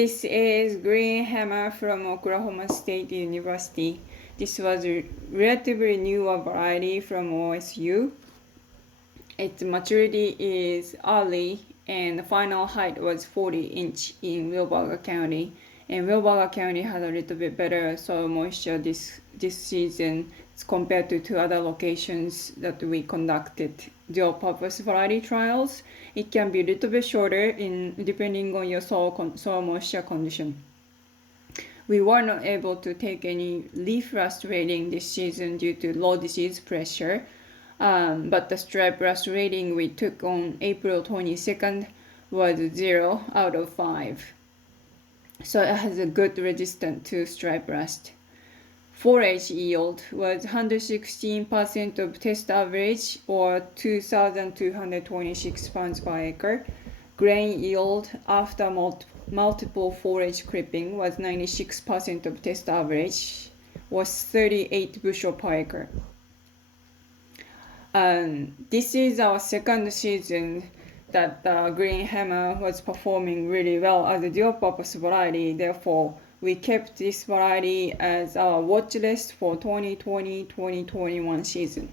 This is Green Hammer from Oklahoma State University. This was a relatively newer variety from OSU. Its maturity is early and the final height was 40 inch in Wilbarger County. And Wilbarger County had a little bit better soil moisture this season compared to two other locations that we conducted dual-purpose variety trials. It can be a little bit shorter depending on your soil moisture condition. We were not able to take any leaf rust rating this season due to low disease pressure, but the stripe rust rating we took on April 22nd was 0 out of 5. So it has a good resistance to stripe rust. Forage yield was 116% of test average, or 2,226 pounds per acre. Grain yield after multiple forage clipping was 96% of test average, was 38 bushel per acre. This is our second season that the Green Hammer was performing really well as a dual-purpose variety. Therefore, we kept this variety as our watch list for 2020-2021 season.